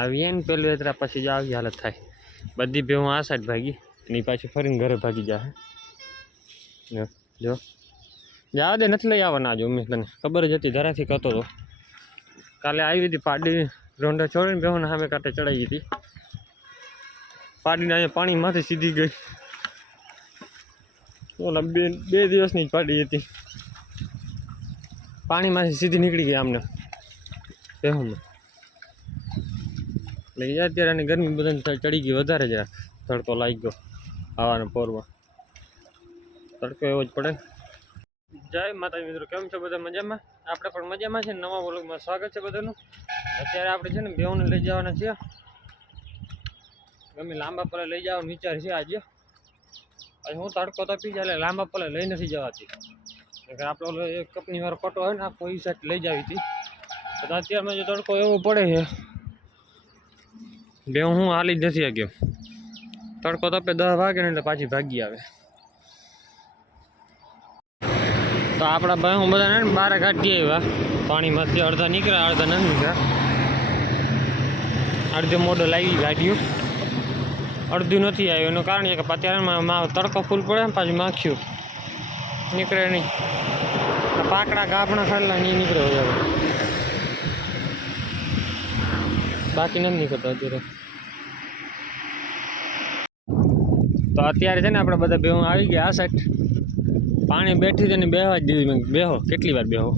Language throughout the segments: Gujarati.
આવીએ ને પેલું યાત્રા પછી જ આવી હાલત થાય. બધી ભેવું આ સાઈડ ભાગી અને પાછી ફરીને ઘરે ભાગી જાય. જો. જવા દે, નથી લઈ આવવાના જો મેં તને. ખબર જ હતી ધરાથી કરતો હતો કાલે આવી હતી પાડી રોંડા છોડીને બેહોને સામે કાંઠે ચડાવી હતી. પાડીને અહીંયા પાણીમાંથી સીધી ગઈ. ઓલા બે બે દિવસની જ પાડી હતી. પાણીમાંથી સીધી નીકળી ગઈ આમને બેહુમાં એટલે કે અત્યારે એની ગરમી બધાને ચડી ગઈ વધારે જરા તડકો લાગી ગયો આવાના પોરમાં. તડકો એવો જ પડે જય માતાજી મિત્રો, કેમ છો બધા મજામાં? આપણે પણ મજામાં છે નવા વ્લોગમાં સ્વાગત છે બધાનું. અત્યારે આપણે છે ને બેઉને લઈ જવાના છીએ. ગમે લાંબા પલે લઈ જવાનો વિચાર છે આજે. આજે હું તડકો તપી જાય એટલે લાંબા પલે લઈ નથી જવાતી. નહીંતર આપણે ઓલો એક કપની વાળો પટો હોય ને, આખો એ સાઈડ લઈ જાવી હતી. અત્યારમાં જો તડકો એવો પડે છે બે હું હાલી જ નથી શક્યો. તડકો તપે દસ વાગે ને એટલે પાછી ભાગી આવે. તો આપણા ભાઈ હું બધાને બહાર કાઢી આવ્યા. પાણીમાંથી અડધા નીકળ્યા, અડધા નથી નીકળ્યા. અડધો મોડલ આવી ગાડ્યું અડધું નથી આવ્યું. એનું કારણ એ કે અત્યારે તડકો ફૂલ પડે ને પાછું માખ્યું. નીકળે નહીં. પાકડા ગાભણા ખાડલા નહીં નીકળ્યો હવે. બાકી નથી નીકળતો અત્યારે. તો અત્યારે છે ને આપણે બધા બેહો આવી ગયા આ સાઈડ પાણી બેઠી તેને બેહવા જ દીધું બેહો, કેટલી વાર બેહો?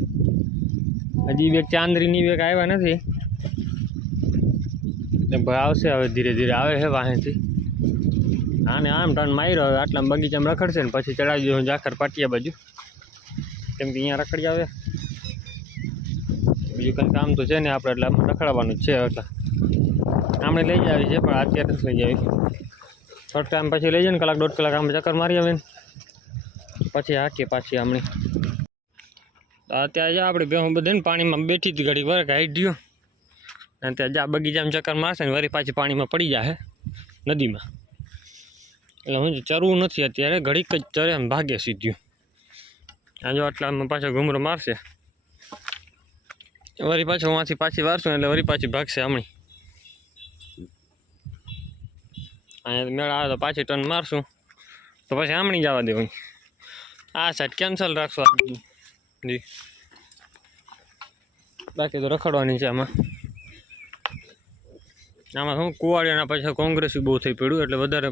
હજી બે ચાંદરીની બેગ આવ્યા નથી. એટલે ભાઈ આવશે હવે ધીરે ધીરે, આવે છે વાહેથી આને આમ ટર્ન માર્યો, હવે આટલા બગીચામાં રખડશે ને પછી ચડાવી દઉં જાખર પાટિયા બાજુ. કેમ કે અહીંયા રખડી આવે. બીજું કંઈ કામ તો છે ને આપણે એટલે રખડાવવાનું જ છે એટલે આમણે લઈ જ છે, પણ અત્યારે નથી લઈ આવી થોડોક ટાઈમ પછી લઈ જાય ને કલાક દોઢ કલાક આમ ચક્કર મારી આવે ને પછી હાકીએ પાછી આમણી. અત્યારે જો આપણે બેહું બધે ને પાણીમાં બેઠી હતી ઘડી વાર કાઢ્યો અને ત્યાં જા બગીચામાં ચક્કર મારશે ને વળી પાછી પાણીમાં પડી જાય નદીમાં. એટલે હું ચરવું નથી અત્યારે, ઘડીક જ ચરે એમ ભાગે સીધ્યું. આ જો આટલામાં પાછો ઘૂમરો મારશે. વળી પાછો વાંચી પાછી વારશું એટલે વળી પાછી ભાગશે હમણી અહીંયા મેળ આવે તો પાછી ટર્ન મારશું. તો પછી આમણી જવા દેવું. આ સાઈડ કેન્સલ રાખશું આજની જી. બાકી તો રખડવાની છે આમાં. આમાં શું કુવાડિયાના પાછા કોંગ્રેસ બહુ થઈ પડ્યું એટલે વધારે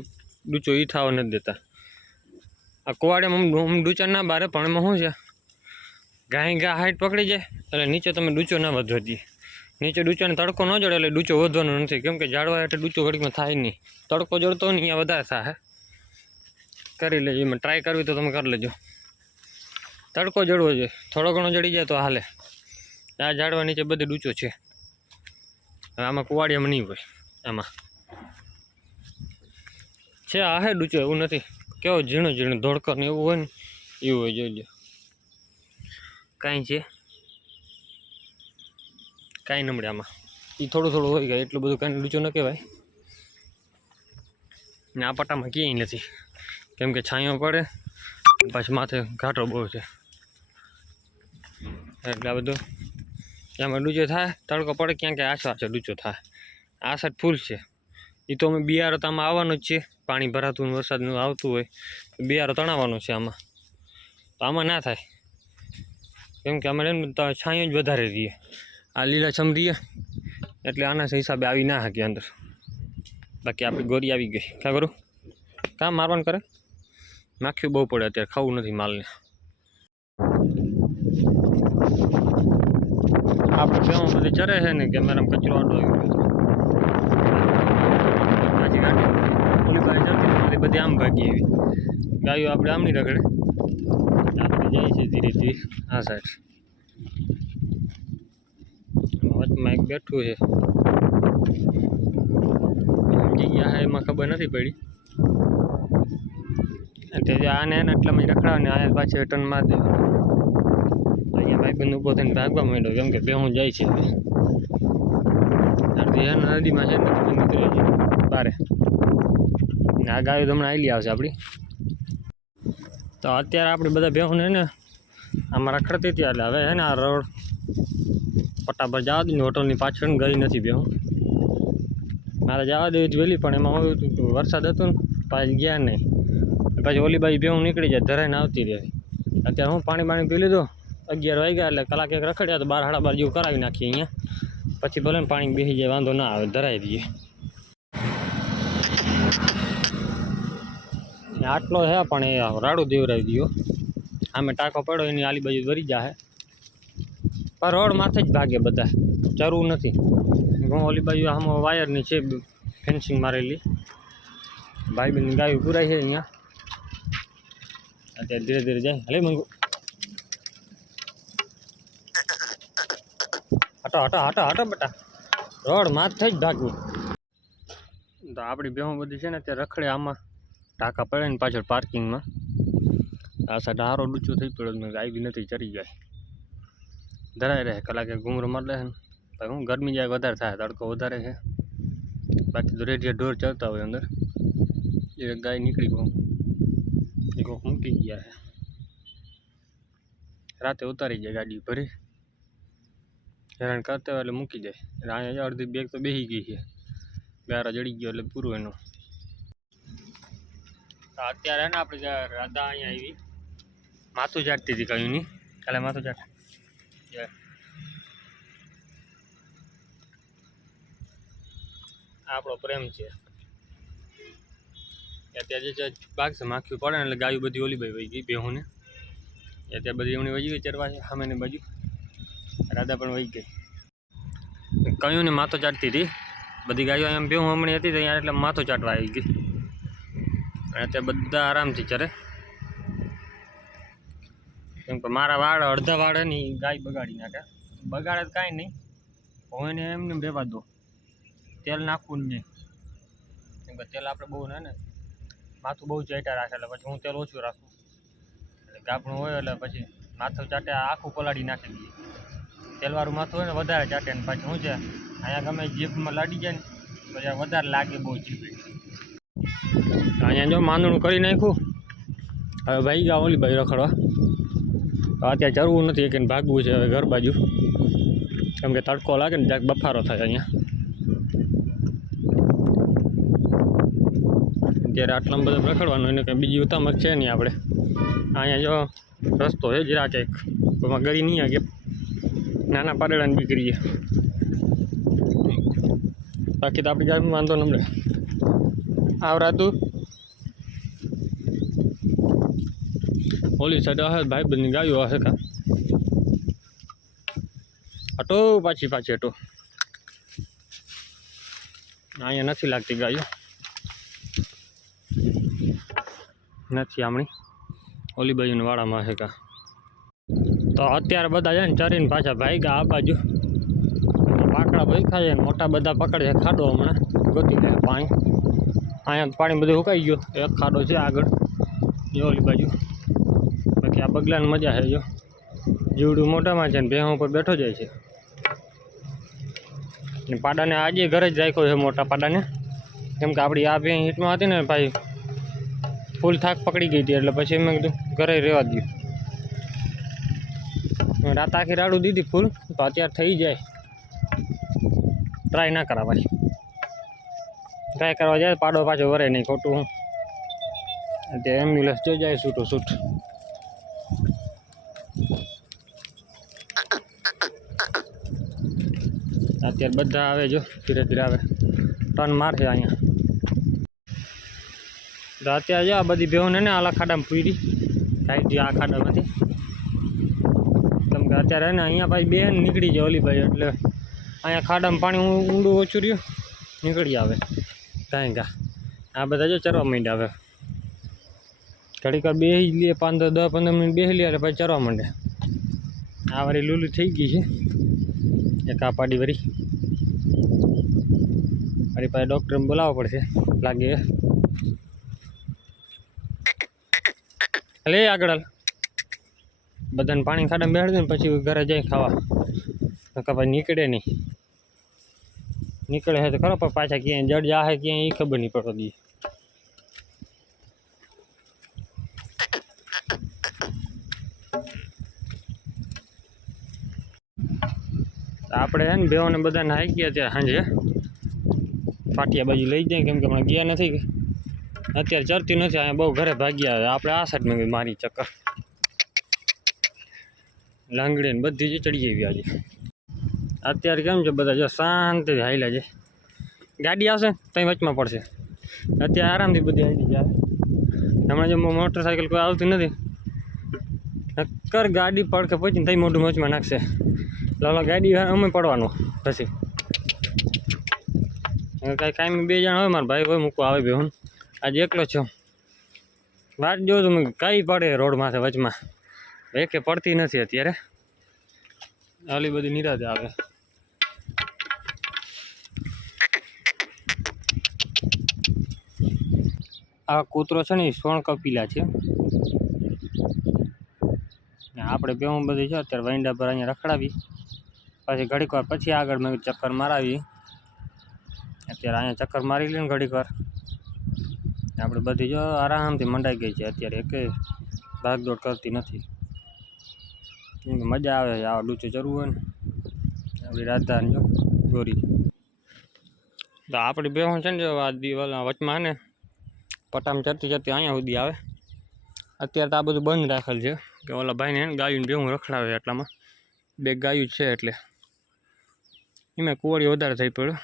ડૂચો એ થવા નથી દેતા. આ કુવાડિયામાં આમ ડૂચા ના બારે પણ એમાં શું છે? ગાય ગા હાઈટ પકડી જાય, એટલે નીચે તમે ડૂચો ના વધવા દઈએ. નીચે ડૂચાને તડકો ન જડે એટલે ડૂચો વધવાનો નથી. કેમ કે જાડવા એટલે ડૂચો ઘડીકમાં થાય નહીં. તડકો જડતો નહીં અહીંયા વધારે થાય કરી લેજો, એમાં ટ્રાય કરવી તો તમે કરી લેજો. તડકો જડવો જોઈએ. થોડો ઘણો જડી જાય તો હાલે. આ ઝાડવા નીચે બધી ડૂચો છે. હવે આમાં કુવાડિયામાં નહીં હોય, આમાં. છે, આ હે ડૂચો, એવું નથી. કેવો ઝીણો ઝીણો ધોળકર ને એવું હોય ને, એવું હોય જોજો કાંઈ છે? કાંઈ નમડે આમાં. એ થોડું થોડું હોય ગયા એટલું બધું કાંઈ ડૂચો ન કહેવાય. ને આ પટ્ટામાં ક્યાંય નથી. કેમ કે છાંયો પડે પછી માથે ઘાટો બહુ છે. એટલે આ બધું એમાં ડૂચો થાય તડકો પડે ક્યાં ક્યાં આછો આછો ડૂચો થાય. આ સાઈડ ફૂલ છે. એ તો અમે બિયારો તો આમાં આવવાનું જ છે. પાણી ભરાતું ને વરસાદનું આવતું હોય તો બિયારો તણાવવાનું છે આમાં. તો આમાં ના થાય. કેમ કે એમ છાંયો જ વધારે રહીએ. આ લીલાછમ રહીએ એટલે આના હિસાબે આવી ના શકીએ અંદર. બાકી આપણી ગોરી આવી ગઈ. ક્યાં કરું કામ મારવાનું કરે? નાખ્યું બહુ પડે અત્યારે, ખાવું નથી માલને. આપણે કેવું બધી ચરે છે ને કેમેરામાં કચરો આડો આવ્યો પાછી બધી આમ ભાગી આવી. ગાયો આપણે આમની રખડે આપણે જાય છે ધીરે ધીરે. આ સાઈડ એક બેઠું છે. ગયા હા, એમાં ખબર નથી પડી. એટલે આને એને એટલામાં રખડાવે આને પાછી રિટર્ન મારી દે અહીંયા ભાઈબંધ ઊભો થઈને ભાગવા માંડ્યો, કેમ કે બેહું જાય છે નદીમાં છે ને નીકળી છે. બારે. ને આ ગાયો તો હમણાં આવેલી આવશે આપણી તો અત્યારે આપણે બધા ભેહું ને, આમાં રખડતી હતી એટલે હવે હે ને આ રોડ પટ્ટા જવા દઈને હોટલની પાછળ ગઈ નથી બેહું. મારે જવા દેવી જ વહેલી પણ એમાં હું વરસાદ હતો ને પાછી ગયા નહીં પછી ઓલી બાજુ ભેહું નીકળી જાય, ધરાઈને આવતી રહે. અત્યારે હું પાણી પાણી પી લીધું, અગિયાર વાગ્યા એટલે કલાક એક રખડ્યા તો બાર, સાડા બાર જેવું કરાવી નાખીએ અહીંયા. પછી ભલે પાણી બેસી જાય, વાંધો ના આવે, ધરાઈ દઈએ. આટલો છે પણ એ રાડું દેવરાવી દો આમે ટાંકો પડ્યો, એની આલી બાજુ વરી જાય પણ રોડ માથે જ ભાગે બધા. ચરવું નથી. ઓલી બાજુ આમાં વાયરની છે ફેન્સિંગ મારેલી. ભાઈ બેન ગાયું પૂરાય છે અહીંયા. અત્યારે ધીરે ધીરે જાય. હલે મંગુ. હટો હટો હટો હટો બેટા. રોડ માથે જ ભાગવું. તો આપણી બેહો બધી છે ને અત્યારે રખડે આમાં. ટાંકા પડે ને પાછળ પાર્કિંગમાં આ સાઈડ હારો ડૂચો થઈ પડ્યો ગાય બી નથી ચરી જાય ધરાઈ રહે. કલાકે ઘૂમરો મારી ને. પછી હું ગરમી જાય વધારે થાય, તડકો વધારે છે. બાકી તો રેડિયા ઢોર ચડતા હોય અંદર, એ ગાય નીકળી ગયો. એ મૂકી ગયા છે. રાતે ઉતારી જાય ગાડી ભરી. હેરાન કરતા હોય એટલે મૂકી જાય. એટલે અહીંયા અડધી બેગ તો બેસી ગઈ છે. ગારો જડી ગયો એટલે પૂરું એનું. અત્યારે ને આપણે રાધા અહીંયા આવી. માથું ચાટતી હતી કયું નહીં કાલે માથું ચાટ આપણો પ્રેમ છે. અત્યારે જે બાગ છે માખ્યું પડે એટલે ગાયું બધી ઓલી ભાઈ વહી ગઈ બેહુને અત્યારે બધી એમની વહી ગઈ ચરવા સામેની બાજુ. રાધા પણ વહી ગઈ. કયું ને માથો ચાટતી હતી. બધી ગાયો એમ બેહું હમણી હતી ત્યાં એટલે માથો ચાટવા આવી ગઈ. અને અત્યારે બધા આરામથી ચરે. કેમ કે મારા વાળ અડધા વાળ ગાય બગાડી નાખે બગાડે તો કાંઈ નહીં. હું એને એમને બેવા દો. તેલ નાખવું જ નહીં. કેમ કે તેલ આપણે બહુ ના માથું બહુ ચાટ્યા રાખે એટલે પછી હું તેલ ઓછું રાખું. એટલે ગાભણું હોય એટલે પછી માથું ચાટે આખું પલાળી નાખી દઈએ. તેલવાળું માથું હોય ને વધારે ચાટે ને પછી શું છે, અહીંયા ગમે જીભમાં લાડી જાય ને પછી વધારે લાગે બહુ જીભે. અહીંયા જો માંદણું કરી નાખ્યું. હવે ભાઈ ગયા ઓલી બાજુ રખડવા. તો અત્યારે જરૂર નથી કે ભાગવું છે હવે ઘર બાજુ. કેમ કે તડકો લાગે ને ત્યાં બફારો થાય અહીંયા. અત્યારે આટલામાં બધું રખડવાનું, એને કંઈ બીજી ઉતામક છે નહીં આપણે. અહીંયા જો રસ્તો છે જરાક એક. એમાં ગળી નહીં આગે નાના પાડેડાની દીકરી છે. બાકી તો આપણી ગાડી વાંધો નમડે આવરાતું ઓલી સાઈડ હશે ભાઈ બંધ ગાયો હશે કા? હટો પાછી પાછી હટો. અહીંયા નથી લાગતી ગાયો. નથી આપણી ઓલી બાજુના વાડામાં છે કા. તો અત્યારે બધા છે ને ચરીને પાછા ભાઈ ગયા આ બાજુ. પાકડા ભાઈ છે મોટા બધા પકડે છે ખાડો હમણાં. ગોતી લે પાણી. અહીંયા પાણી બધું સુકાઈ ગયું. એક ખાડો છે આગળ. એ ઓલી બાજુ. બાકી આ બગલાની મજા છે જો. જીવડું મોટામાં છે ને ભેહા ઉપર બેઠો જાય છે. ને પાડાને આજે ઘરે જ રાખ્યો છે મોટા પાડાને. કેમ કે આપણી આ ભેં હીટમાં હતી ને ભાઈ ફૂલ થાક પકડી ગઈ હતી, એટલે પછી મેં કીધું, ઘરે રહેવા દઉં રાત આખી રાડું દીધી ફૂલ, તો અત્યારે થઈ જાય. ટ્રાય ના કરા પાછી ટ્રાય કરવા જાય, પાડો પાછો વરે નહીં, ખોટું અત્યારે એમ્બ્યુલન્સ જો જાય, છૂટો છૂટ. અત્યારે બધા આવે જો, ધીરે ધીરે આવે. ટર્ન મારશે અહીંયા. તો અત્યારે જો આ બધી બેહોને ને આલા ખાડામાં પૂરી. સાઈડ આ ખાડામાંથી કેમ કે અત્યારે ને અહીંયા પાછી બેન નીકળી જાય ઓલી ભાઈ એટલે અહીંયા ખાડામાં પાણી ઊંડું ઓછું રહ્યું, નીકળી આવે. કાંઈ કા આ બધા જો ચરવા માંડે આવે ઘડીક વાર બેસી પાંદર દસ પંદર મિનિટ બેસી એટલે પછી ચરવા માંડે. આ વારી લૂલી થઈ ગઈ છે. એક આ પાડી વરી. મારી પાસે ડૉક્ટરને બોલાવવો પડશે. લાગે લે આગળ. બધાને પાણી ખાડામાં બેહાડી દે ને પછી ઘરે જઈ ખાવા. પછી નીકળે નહીં. નીકળે છે તો ખરો, પણ પાછા ક્યાંય જડ જાહે ક્યાંય એ ખબર નહીં પડતી આપણે છે ને બેઓને બધાને હાઈ ગયા ત્યાં સાંજે. પાટિયા બાજુ લઈ જાય કેમ કે હમણાં ગયા નથી અત્યારે ચરતી નથી, અહીંયા બહુ ઘરે ભાગી આવે આપણે આ સાઈડમાં ગઈ મારી ચક્કર. લાંગડી ને બધી જ ચડી આવી આજે. અત્યારે કેમ છે બધા? જો શાંતિથી હાલ્યા છે. ગાડી આવશે ત્યાં વચમાં પડશે. અત્યારે આરામથી બધી હાલી જાય હમણાં જો મોટરસાઇકલ કોઈ આવતી નથી, નક્કર ગાડી પડકે પછી તઈ મોઢું વચમાં નાખશે. લાલો, ગાડી અમે પડવાનું. પછી. કાંઈ કાંઈ બે જણ હોય, મારા ભાઈ હોય, મૂકવા આવે બેહુન આજે એકલો છો. વાત જો તમે કઈ પડે રોડ માથે વચમાં. એકે પડતી નથી અત્યારે. આલી બધી નિરાતે આવે. આ કૂતરો છે ને એ સોણ કપિલા છે. ને આપણે બેહું બધી છે અત્યારે વાંડા પર અહીંયા રખડાવી. પછી ઘડીક વાર પછી આગળ મેં ચક્કર મારાવી. અત્યારે અહીંયા ચક્કર મારી લઈને ઘડીક વાર. આપણે બધી જો આરામથી મંડાઈ ગઈ છે. અત્યારે એકે ભાગદોડ કરતી નથી. મજા આવે છે આવા ડૂચું ચરવું હોય ને. આપણી રાજધાની જો, ગોરી. તો આપણી બેહું છે ને જો, આ દિવાલ વચમાં ને, પટામ ચડતી ચરતી અહીંયા સુધી આવે. અત્યારે તો આ બધું બંધ રાખેલ છે. કે ઓલા ભાઈને એને ગાયું બેહું રખડાવે એટલામાં બે ગાયું છે એટલે. એમાં કુવાડી વધારે થઈ પડ્યો.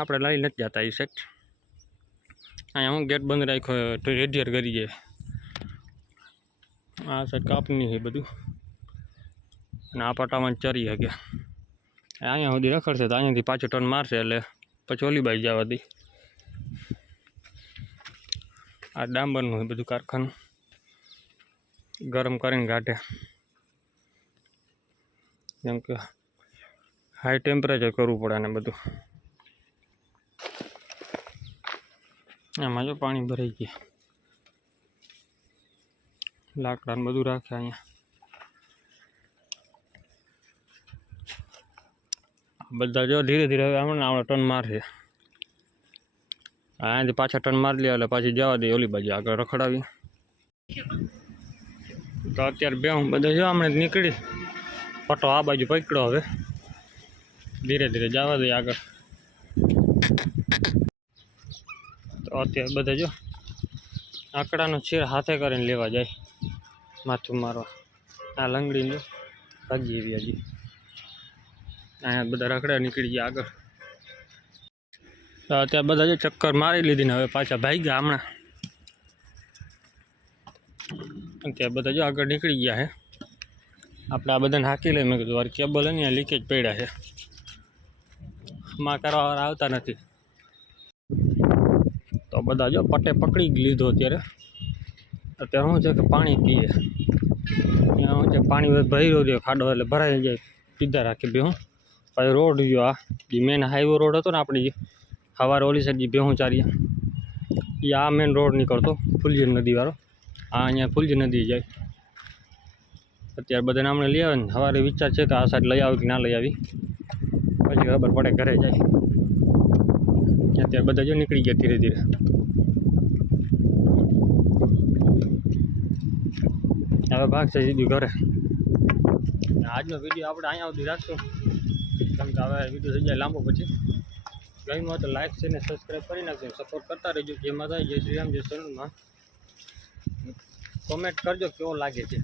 આપણે લઈ નથી જતા એ સેટ. અહીંયા હું ગેટ બંધ રાખ્યો તો રેડિયર કરી જાય આ સાઈડ કાપની છે બધું. અને આ પટામાં ચરી શકે અહીંયા સુધી રખડશે તો અહીંયાથી પાછું ટર્ન મારશે એટલે પછી ઓલી બાજુ જવા દઈ આ ડાંબરનું હોય બધું કારખાનું. ગરમ કરીને ઘાટે. જેમ કે હાઈ ટેમ્પરેચર કરવું પડે ને બધું. આમાં જો પાણી ભરાઈ ગયા. લાકડાને બધું રાખે અહીંયા. બધા જો ધીરે ધીરે હવે હમણાં આપણે ટર્ન મારશે. અહીંયાથી પાછા ટર્ન મારી લે એટલે પાછી જવા દે ઓલી બાજુ આગળ રખડાવી. તો અત્યારે બે હું બધા જો હમણાં નીકળી. પટો આ બાજુ પકડો હવે. ધીરે ધીરે જવા દે આગળ. અત્યારે બધા જો આંકડાનો છેર હાથે કરીને લેવા જાય. માથું મારવા. આ લંગડીને જો ભાગી એવી હજી અહીંયા બધા રખડા નીકળી ગયા આગળ. તો અત્યારે બધા જો ચક્કર મારી લીધી ને હવે પાછા ભાઈ ગયા હમણાં. અત્યારે બધા જો આગળ નીકળી ગયા છે આપણે આ બધાને હાકી લઈ મેં કીધું, વાર કેબલ ને લીકેજ પડ્યા છે. માં કરવા આવતા નથી. બધા જો પટ્ટે પકડી લીધો અત્યારે. અત્યારે શું છે કે પાણી પીએ. ત્યાં શું છે પાણી ભર્યો રહ્યો ખાડો એટલે ભરાઈ જાય. પીધા રાખી બે હું પછી રોડ ગયો આ. જે મેન હાઈવે રોડ હતો ને આપણી, સવારે ઓલી સાઈડ જે બેહું ચારીયા એ આ મેન રોડ નીકળતો ફુલજી નદીવાળો આ અહીંયા ફુલજી નદી જાય. અત્યારે બધાને હમણાં લઈ આવે ને સવારે વિચાર છે કે આ સાઈડ લઈ આવી કે ના લઈ આવી. પછી ખબર પડે ઘરે જાય. અત્યારે બધા જો નીકળી ગયા ધીરે ધીરે. હવે ભાગશે સીધું ઘરે. આજનો વીડિયો આપણે અહીંયા સુધી રાખશું. કેમ કે હવે વીડિયો થઈ જાય લાંબો પછી. ગમ્યું તો લાઈક છે ને સબસ્ક્રાઈબ કરી નાખજો સપોર્ટ કરતા રહેજો. જેમાં થાય, જય શ્રી રામ, જય સરમાં કોમેન્ટ કરજો કેવો લાગે છે.